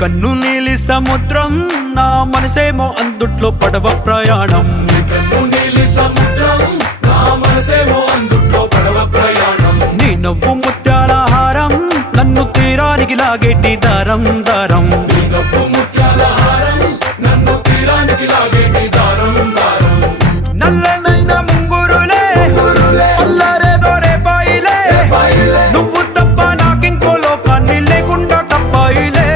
కన్ను నీలి సముద్రం నా మనసేమో అందుట్లో పడవ ప్రయాణం. కన్ను నీలి సముద్రం నా మనసేమో అందుట్లో పడవ ప్రయాణం. నీ నవ్వు ముత్యాల హారం నన్ను తీరానికి లాగేటి దారం దారం. నీ నవ్వు ముత్యాల హారం నన్ను తీరానికి లాగేటి దారం దారం. నల్లనైన ముంగురులే అల్లారేదో రేపాయిలే, నువ్వు తప్ప నాకింకో లోకాన్ని లేకుండా కప్పాయిలే.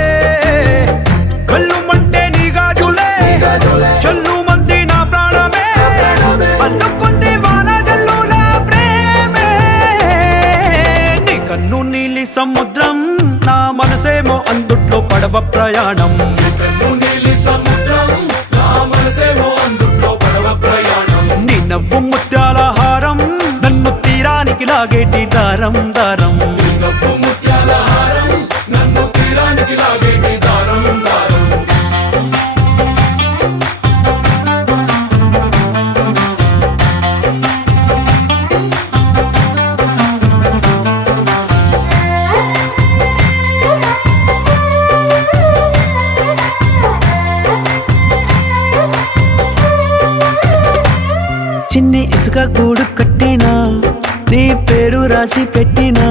కళ్ళు మంటే నీ గాజులే చల్లు మంది నా ప్రాణమే, అల్లుకుంది వాన జల్లుల ప్రేమే. నీ కన్ను నీలి సముద్రం నా మనసేమో అందుట్లో పడవ ప్రయాణం. కన్ను నీలి సముద్రం నా మనసేమో అందుట్లో పడవ ప్రయాణం. నీ నవ్వు ముత్యాల హారం నన్ను తీరానికి లాగేటి దారం దారం. నీ నవ్వు ముత్యాల హారం నన్ను తీరానికి లాగేటి దారం దారం. చిన్ని ఇసుక గూడు కట్టినా నీ పేరు రాసి పెట్టినా